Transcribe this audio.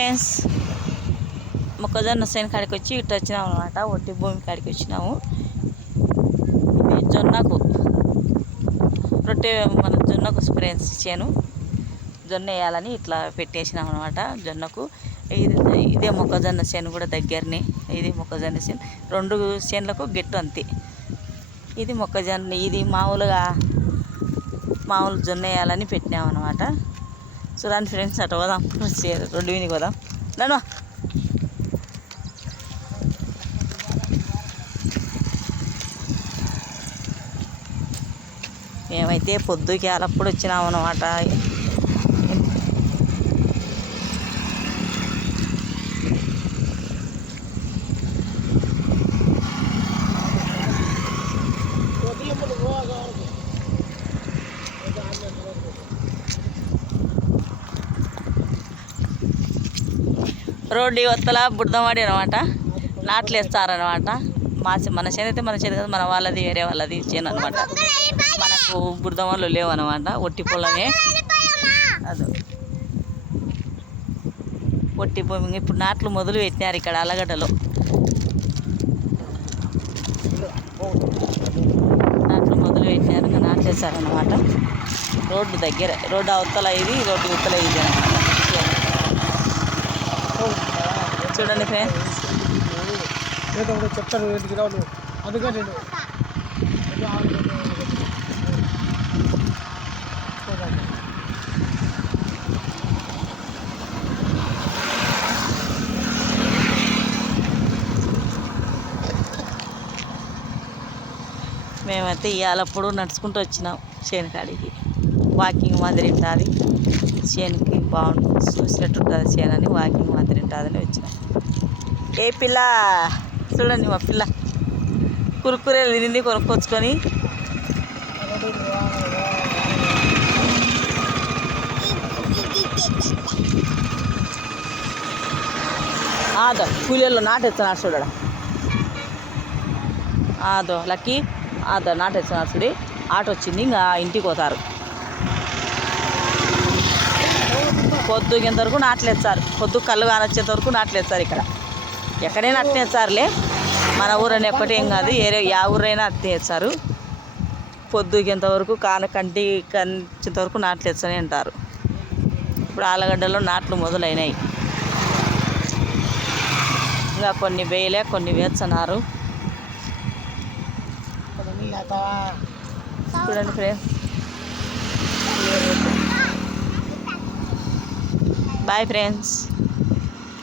Friends, మొక్కజొన్న సేను కాడికి వచ్చి ఇటు వచ్చినాము అనమాట. ఒట్టి భూమి కాడికి వచ్చినాము. ఇది జొన్నకు మన జొన్నకు ఫ్రెండ్స్ చేను జొన్న వేయాలని ఇట్లా పెట్టేసినాం అనమాట. జొన్నకు ఇదే మొక్కజొన్న చేను కూడా దగ్గరనే. ఇది మొక్కజొన్న చేను, 2 చేనులకు గెట్టు అంతే. ఇది మొక్కజొన్న, ఇది మామూలు జొన్న వేయాలని పెట్టినాం అనమాట. చూడండి ఫ్రెండ్స్, అటు పోదాం, రోడ్డు వినికి పోదాం. నన్ను మేమైతే పొద్దుకి అలప్పుడు వచ్చినాం అనమాట. రోడ్డు వత్తల బుడదవాడి అనమాట. నాట్లు వేస్తారనమాట. మన చేను అయితే మన చేను కదా, మన వాళ్ళది వేరే వాళ్ళది చేను అనమాట. మనకు బుడదవాళ్ళు లేవు అనమాట. ఒట్టి పొలమే అది, ఒట్టి భూమి. ఇప్పుడు నాట్లు మొదలు పెట్టినారు ఇక్కడ అలగడ్డలో. నాట్లు మొదలు పెట్టినారు, ఇంకా నాట్లు వేస్తారనమాట. రోడ్డు దగ్గర, రోడ్డు అవతల ఇది, రోడ్డు ఇవతల ఇది అనమాట. చూడండి ఫ్రెండ్స్, చెప్తాను అందుకని మేమైతే ఇవాళప్పుడు నడుచుకుంటూ వచ్చినాం చేను కాడికి. వాకింగ్ మాదిరి ఉంటుంది చేనుకి, బాగుంటుంది, చూసినట్టు ఉంటుంది చేను అని. వాకింగ్ మాదిరి ఉంటుందని వచ్చినాం. ఏ పిల్ల చూడండి, మా పిల్ల కురుకురేలు తినింది కొనుక్కొచ్చుకొని. ఆదో కూలీల్లో నాటెత్తున్నాడు చూడ, ఆదో లక్కీ ఆదో నాటెత్తున్నాడు చూడి. ఆటో వచ్చింది, ఇంకా ఇంటికి పోతారు. పొద్దుకింత వరకు నాట్లేస్తారు. పొద్దు కళ్ళు కానొచ్చేంత వరకు నాట్లేస్తారు. ఇక్కడ ఎక్కడైనా అట్నేస్తారులే, మన ఊరని ఎప్పటి ఏం కాదు, యా ఊరైనా అట్నేస్తారు. పొద్దుకింత వరకు కంటి కంచేంత వరకు నాట్లేస్తూనే ఉంటారు. ఇప్పుడు ఆలగడ్డలో నాట్లు మొదలైనాయి. ఇంకా కొన్ని వేయలే, కొన్ని వేస్తున్నారు. చూడండి ఫ్రెండ్స్, బాయ్ ఫ్రెండ్స్.